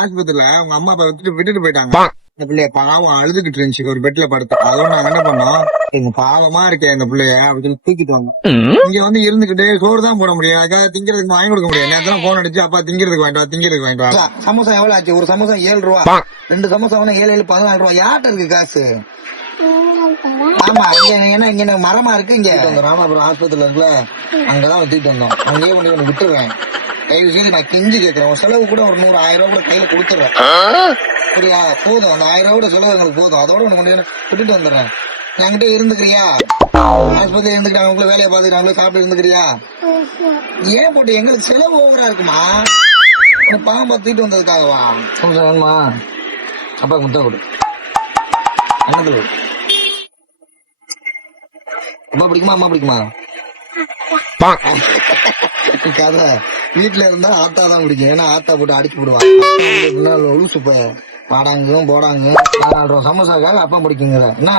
ஆஸ்பத்திரியில உங்க அம்மா அப்பா விட்டுட்டு போயிட்டாங்க. இந்த பிள்ளைய பாவம் அழுதுகிட்டு இருந்துச்சு ஒரு பெட்ல படுத்து. அதோட நாங்க என்ன பண்ணோம், எங்க பாவமா இருக்கேன் இந்த பிள்ளைய அப்படின்னு தூக்கிட்டு வந்தோம். இங்க வந்து இருந்துகிட்டு சோறு தான் போட முடியும், அதுக்காக திங்கிறதுக்கு வாங்கி கொடுக்க முடியாது. நேரத்தான் போன் அடிச்சு அப்பா திங்கிறதுக்கு வாங்கிட்டு வா. சமோசா எவ்வளவு ஆச்சு? ஒரு சமோசா 7 ரூபா, 2 சமோசா 7 14 ரூபா. யார்கிட்ட இருக்கு காசு? ஆமா, இங்க இங்க மரமா இருக்கு. இங்க ராமாபுரம் ஆஸ்பத்திரியில இருக்குல்ல, அங்கதான் தூக்கிட்டு வந்தோம். அங்கேயே கொண்டு விட்டுருவேன். தயவு செய்து நான் கெஞ்சி கேட்கிறேன், ஒரு செலவு கூட ஒரு 100 1000 ரூபாய் கூட கையில கொடுத்துறேன். சரியா? போதும், அந்த 1000 ரூபாய் செலவு எங்களுக்கு போதும். அதோட உனக்கு விட்டுட்டு வந்துடுறேன். என்கிட்ட இருந்துக்கிறியா? ஆஸ்பத்திரி இருந்துக்கிட்டாங்க, உங்களை வேலையை பார்த்துக்கிட்டாங்களே, சாப்பிட்டு இருந்துக்கிறியா? ஏன் போட்டு எங்களுக்கு செலவு ஓவரா இருக்குமா? பாவம் பார்த்துட்டு வந்ததுக்காகவா? சமோசா வேணுமா? அப்பா முட்டை கொடு. என்னது அப்பா பிடிக்குமா அம்மா பிடிக்குமா? கதை வீட்டுல இருந்தா ஆத்தா தான் பிடிக்கும். ஏன்னா ஆத்தா போட்டு அடிச்சு போடுவாங்க. லூசு பாடாங்கும் போடாங்க. 4 ரூபா சமோசாக்காக அப்பா பிடிக்குங்கிற என்ன?